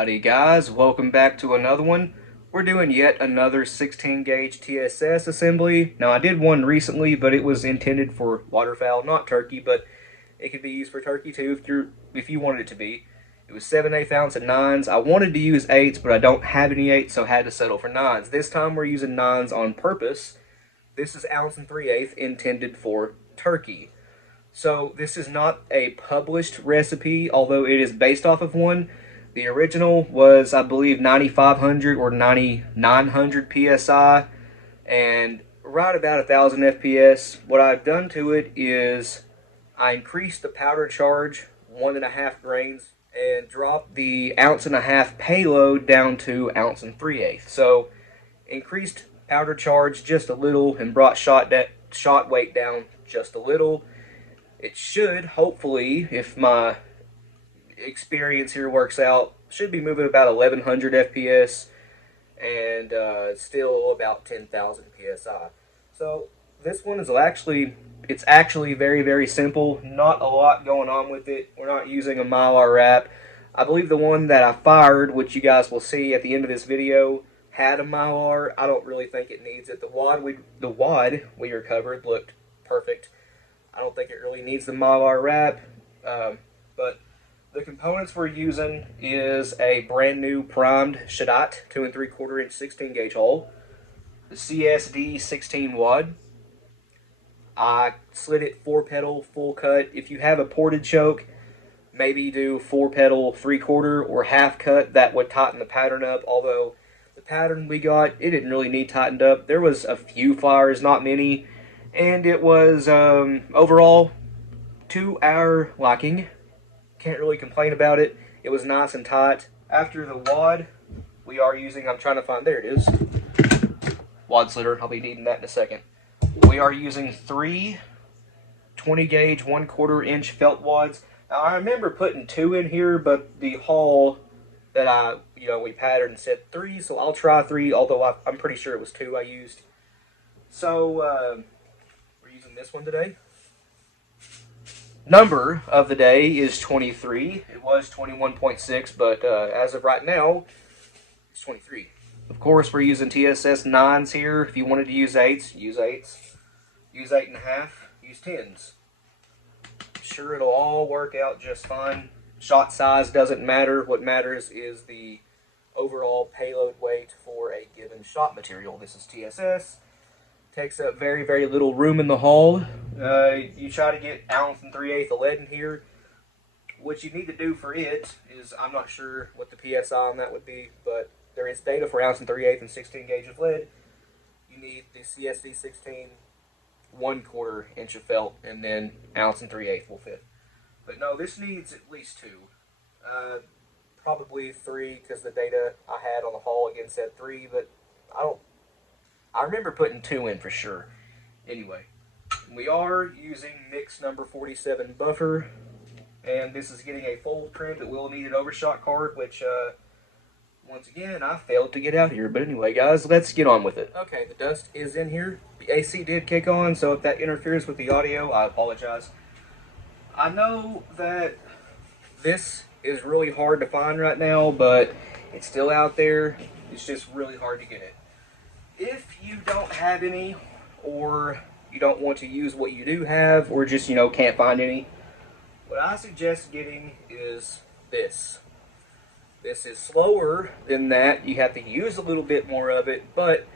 Howdy guys, welcome back to another one. We're doing yet another 16 gauge TSS assembly. Now I did one recently, but it was intended for waterfowl, not turkey, but it could be used for turkey too if you wanted it to be. It was 7/8 ounce at 9s. I wanted to use 8s, but I don't have any 8s, so I had to settle for 9s. This time we're using 9s on purpose. This is 1 3/8 intended for turkey. So this is not a published recipe, although it is based off of one. The original was, I believe, 9,500 or 9,900 psi, and right about 1,000 FPS. What I've done to it is I increased the powder charge 1.5 grains and dropped the 1.5 ounce payload down to 1 3/8. So increased powder charge just a little and brought shot weight down just a little. It should, hopefully, if my experience here works out, should be moving about 1100 FPS and still about 10,000 PSI. So this one is actually very, very simple. Not a lot going on with it. We're not using a Mylar wrap. I believe the one that I fired, which you guys will see at the end of this video, had a Mylar. I don't really think it needs it. The wad we recovered looked perfect. I don't think it really needs the Mylar wrap, but the components we're using is a brand new primed Shadat 2 3/4 inch 16 gauge hole, the CSD 16 wad. I slid it 4-pedal full cut. If you have a ported choke, maybe do 4-pedal 3/4 or half cut. That would tighten the pattern up, although the pattern we got, it didn't really need tightened up. There was a few fires, not many, and it was overall to our liking. Can't really complain about it. It was nice and tight. After the wad, we are using, I'm trying to find, there it is, wad slitter. I'll be needing that in a second. We are using 3 20 gauge 1/4 inch felt wads. Now I remember putting 2 in here, but the haul that we patterned said 3, so I'll try 3, although I'm pretty sure it was 2 I used. So we're using this one today. Number of the day is 23. It was 21.6, but as of right now, it's 23. Of course, we're using TSS 9s here. If you wanted to use 8s, use 8s. Use 8.5, use 10s. I'm sure it'll all work out just fine. Shot size doesn't matter. What matters is the overall payload weight for a given shot material. This is TSS. Takes up very, very little room in the hull. You try to get 1 3/8 of lead in here. What you need to do for it is, I'm not sure what the PSI on that would be, but there is data for 1 3/8 and 16 gauge of lead. You need the CSD 16 1/4 inch of felt, and then 1 3/8 will fit. But no, this needs at least 2. Probably 3, because the data I had on the hull again said 3, but I remember putting 2 in for sure. Anyway, we are using mix number 47 buffer, and this is getting a full Crimp that will need an overshot card, which, once again, I failed to get out here. But anyway, guys, let's get on with it. Okay, the dust is in here. The AC did kick on, so if that interferes with the audio, I apologize. I know that this is really hard to find right now, but it's still out there. It's just really hard to get it. If you don't have any, or you don't want to use what you do have, or just, can't find any, what I suggest getting is this. This is slower than that. You have to use a little bit more of it, but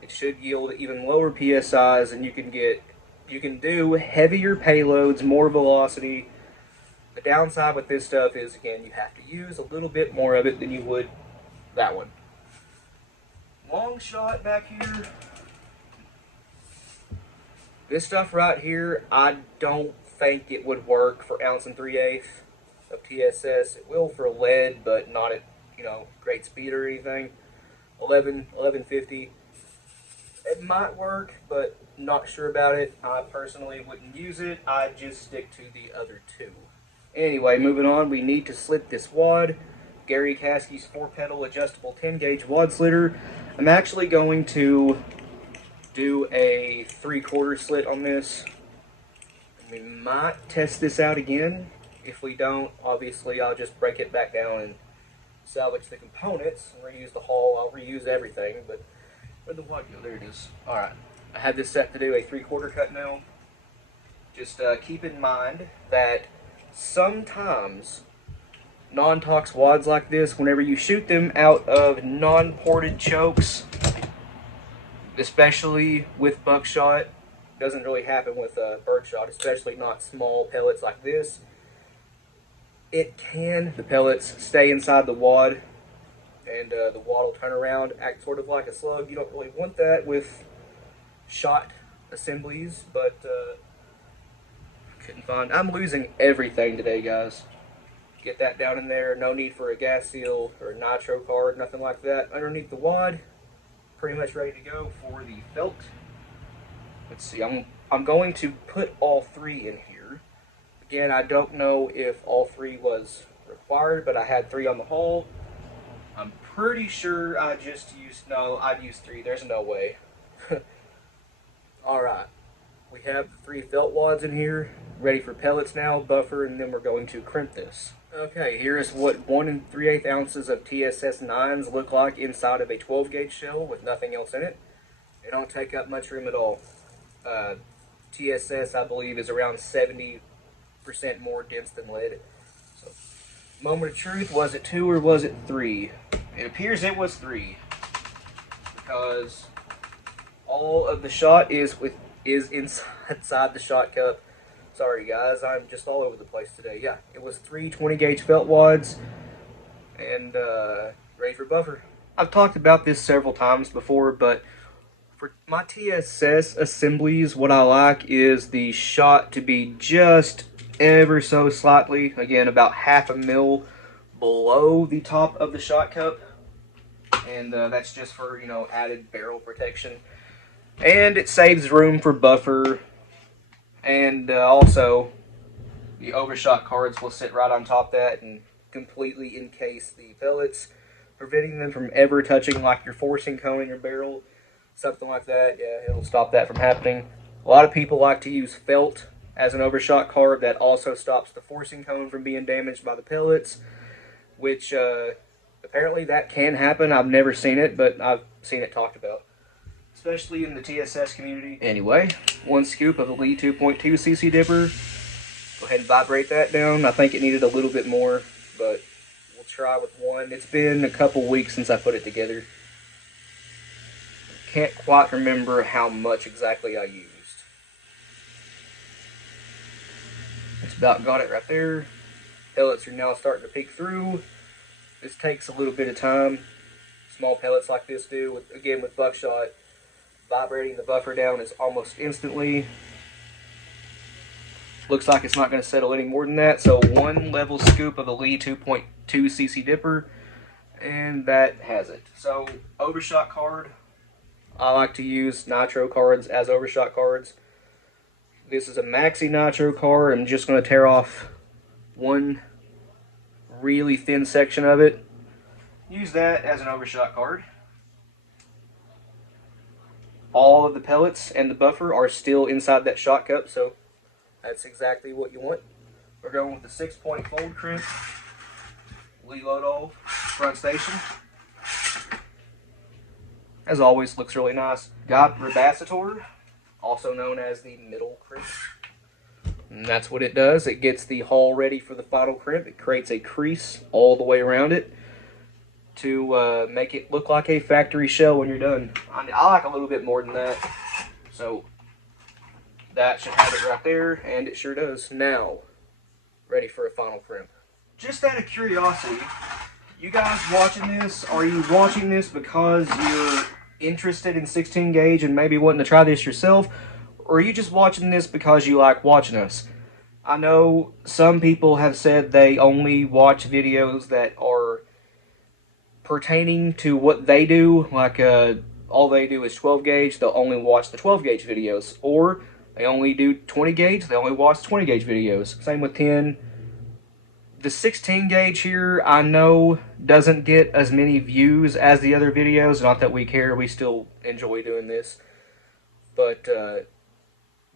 it should yield even lower PSIs, and you can do heavier payloads, more velocity. The downside with this stuff is, again, you have to use a little bit more of it than you would that one. Long shot back here. This stuff right here, I don't think it would work for 1 3/8 of TSS. It will for lead, but not at great speed or anything. 1150. It might work, but not sure about it. I personally wouldn't use it. I'd just stick to the other 2. Anyway, moving on, we need to slit this wad. Gary Caskey's 4-pedal adjustable 10 gauge wad slitter. I'm actually going to do a 3/4 slit on this. We might test this out again. If we don't, obviously I'll just break it back down and salvage the components and reuse the hull. I'll reuse everything, but where'd the wad go? There it is. Alright, I had this set to do a 3/4 cut now. Just keep in mind that sometimes non-tox wads like this, whenever you shoot them out of non-ported chokes, especially with buckshot, doesn't really happen with birdshot, especially not small pellets like this. The pellets stay inside the wad, and the wad will turn around, act sort of like a slug. You don't really want that with shot assemblies, but couldn't find. I'm losing everything today, guys. Get that down in there. No need for a gas seal or a nitro card, nothing like that. Underneath the wad, pretty much ready to go for the felt. Let's see. I'm going to put all 3 in here. Again, I don't know if all 3 was required, but I had 3 on the hull. I'm pretty sure I just used, no, I'd used 3. There's no way. Alright. We have the 3 felt wads in here, ready for pellets now, buffer, and then we're going to crimp this. Okay, here is what 1 3/8 ounces of TSS 9s look like inside of a 12 gauge shell with nothing else in it. They don't take up much room at all. TSS, I believe, is around 70% more dense than lead. So, moment of truth, was it 2 or was it 3? It appears it was 3, because all of the shot is inside the shot cup. Sorry guys, I'm just all over the place today. Yeah, it was 3 20 gauge felt wads, and ready for buffer. I've talked about this several times before, but for my TSS assemblies, what I like is the shot to be just ever so slightly, again about 1/2 mil below the top of the shot cup, and that's just for, you know, added barrel protection, and it saves room for buffer. And also, the overshot cards will sit right on top of that and completely encase the pellets, preventing them from ever touching like your forcing cone in your barrel, something like that. Yeah, it'll stop that from happening. A lot of people like to use felt as an overshot card. That also stops the forcing cone from being damaged by the pellets, which apparently that can happen. I've never seen it, but I've seen it talked about, especially in the TSS community. Anyway, 1 scoop of the Lee 2.2 cc dipper. Go ahead and vibrate that down. I think it needed a little bit more, but we'll try with 1. It's been a couple weeks since I put it together. Can't quite remember how much exactly I used. It's about got it right there. Pellets are now starting to peek through. This takes a little bit of time. Small pellets like this do. Again, with buckshot, vibrating the buffer down is almost instantly. Looks like it's not going to settle any more than that, so 1 level scoop of the Lee 2.2 cc dipper, and that has it. So, overshot card, I like to use nitro cards as overshot cards. This is a maxi nitro card. I'm just going to tear off 1 really thin section of it. Use that as an overshot card. All of the pellets and the buffer are still inside that shot cup, so that's exactly what you want. We're going with the 6-point fold crimp, Lee load all front station. As always, looks really nice. Got Rebasator, also known as the middle crimp. And that's what it does. It gets the hull ready for the final crimp. It creates a crease all the way around it to make it look like a factory shell when you're done. I like a little bit more than that. So that should have it right there, and it sure does. Now, ready for a final crimp. Just out of curiosity, you guys watching this, are you watching this because you're interested in 16 gauge and maybe wanting to try this yourself? Or are you just watching this because you like watching us? I know some people have said they only watch videos that are pertaining to what they do, like all they do is 12 gauge, they'll only watch the 12 gauge videos, or they only do 20 gauge, they only watch 20 gauge videos. Same with 10. The 16 gauge here, I know, doesn't get as many views as the other videos. Not that we care, we still enjoy doing this. But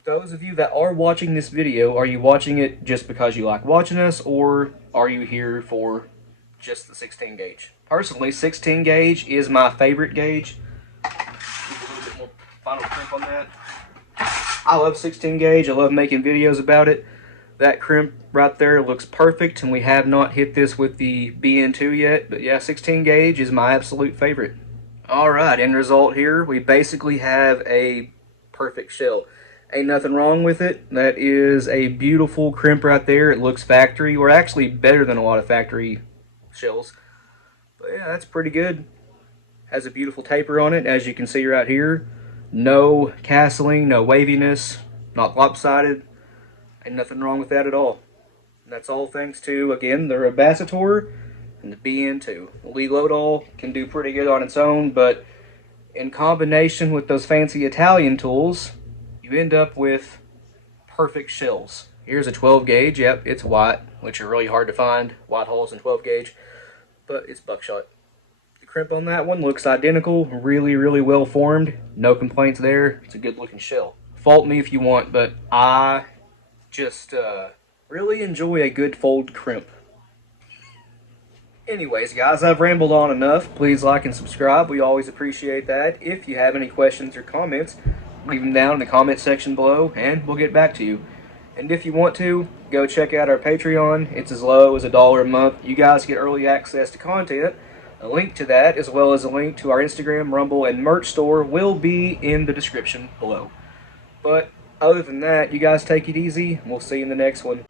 those of you that are watching this video, are you watching it just because you like watching us, or are you here for just the 16 gauge. Personally, 16 gauge is my favorite gauge. A little bit more final crimp on that. I love 16 gauge. I love making videos about it. That crimp right there looks perfect, and we have not hit this with the BN2 yet, but yeah, 16 gauge is my absolute favorite. Alright, end result here. We basically have a perfect shell. Ain't nothing wrong with it. That is a beautiful crimp right there. It looks factory, or actually better than a lot of factory shells. But yeah, that's pretty good. Has a beautiful taper on it, as you can see right here. No castling, no waviness, not lopsided. Ain't nothing wrong with that at all. And that's all thanks to, again, the Rabasator and the BN2. The Lee Lodahl can do pretty good on its own, but in combination with those fancy Italian tools, you end up with perfect shells. Here's a 12 gauge. Yep, it's white, which are really hard to find, white holes in 12 gauge, but it's buckshot. The crimp on that one looks identical, really, really well formed. No complaints there. It's a good looking shell. Fault me if you want, but I just really enjoy a good fold crimp. Anyways, guys, I've rambled on enough. Please like and subscribe. We always appreciate that. If you have any questions or comments, leave them down in the comment section below, and we'll get back to you. And if you want to, go check out our Patreon. It's as low as $1 a month. You guys get early access to content. A link to that, as well as a link to our Instagram, Rumble, and merch store will be in the description below. But other than that, you guys take it easy. We'll see you in the next one.